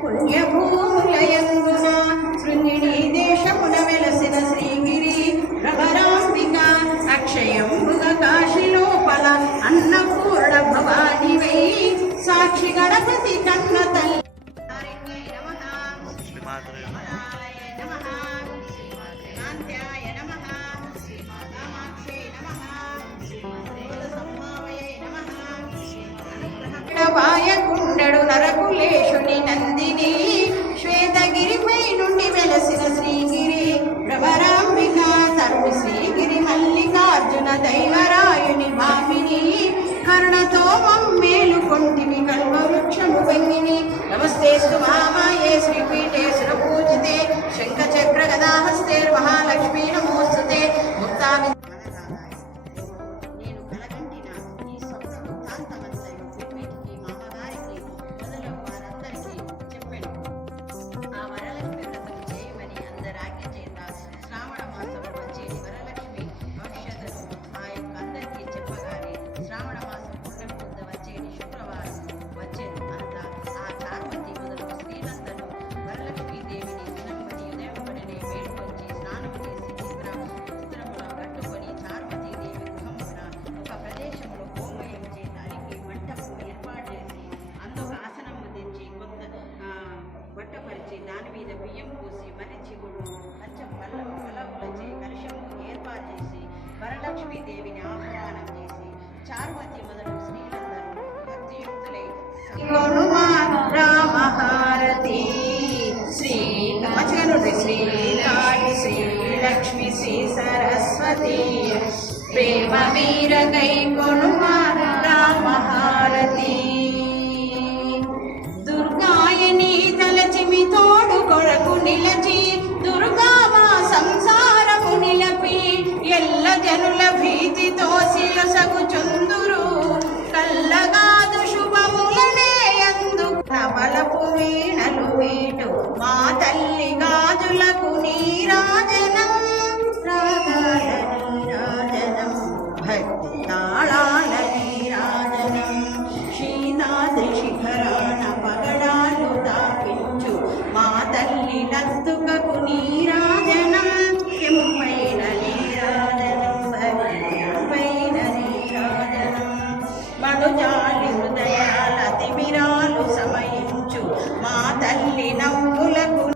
పుణ్యభూములయందున శృంగిణి దేశమున వెలసిన శ్రీగిరి భ్రమరాంబిక అక్షయంబుగ కాశీ లోపల అన్నపూర్ణ భవానివై సాక్షి గణపతి కన్న తల్లి వాయకుండడు నరకులేశుని నందిని శ్వేతగిరిపై నుండి వెలసిన శ్రీగిరి భ్రమరాంబిక తరుణి శ్రీగిరి మల్లికార్జున దైవరాయుని భామిని కరుణతో మమ్మేలు కొంటిని కల్పవృక్షము వంగిని నమస్తేస్తు మహామాయే శ్రీపీఠే సురపూజితే శంఖచక్ర గదాహస్తేర్మహాలక్ష్మీ నమోస్తుతే ముక్తా బట్టపరిచి దాని మీద బియ్యం పూసి మరిచిగుడు అచ్చం పల్లవులచే కలుషము ఏర్పాటు చేసి వరలక్ష్మీదేవిని ఆహ్వానం చేసి చార్వతి మొదలు స్త్రీలందరూ భక్తియుక్తులై రామహారతి శ్రీ శ్రీలక్ష్మి శ్రీ సరస్వతి ప్రేమ వీర గై కొనుమా రామహారతి దుర్గాయని తలచిమి తోడు కొరకు నిలచి దుర్గామా సంసారము నిలపి ఎల్ల జనుల భీతితో శిలసగు చుందురు కల్లగాదు శుభములనే అందుకు బలపు వీణలు వీటు మా తల్లి గాజులకు నీరాజనం రాగాల నీరాజనం భక్తి తాళాల నీరాజనం శ్రీనాథి శిఖరాన పగడాలు తాకించు మా తల్లి లత్తుకకు నీరాజనం కెంపైన నీరాజనం భక్తిపైన నీరాజనం మనుజాలి హృదయాల తిమిరా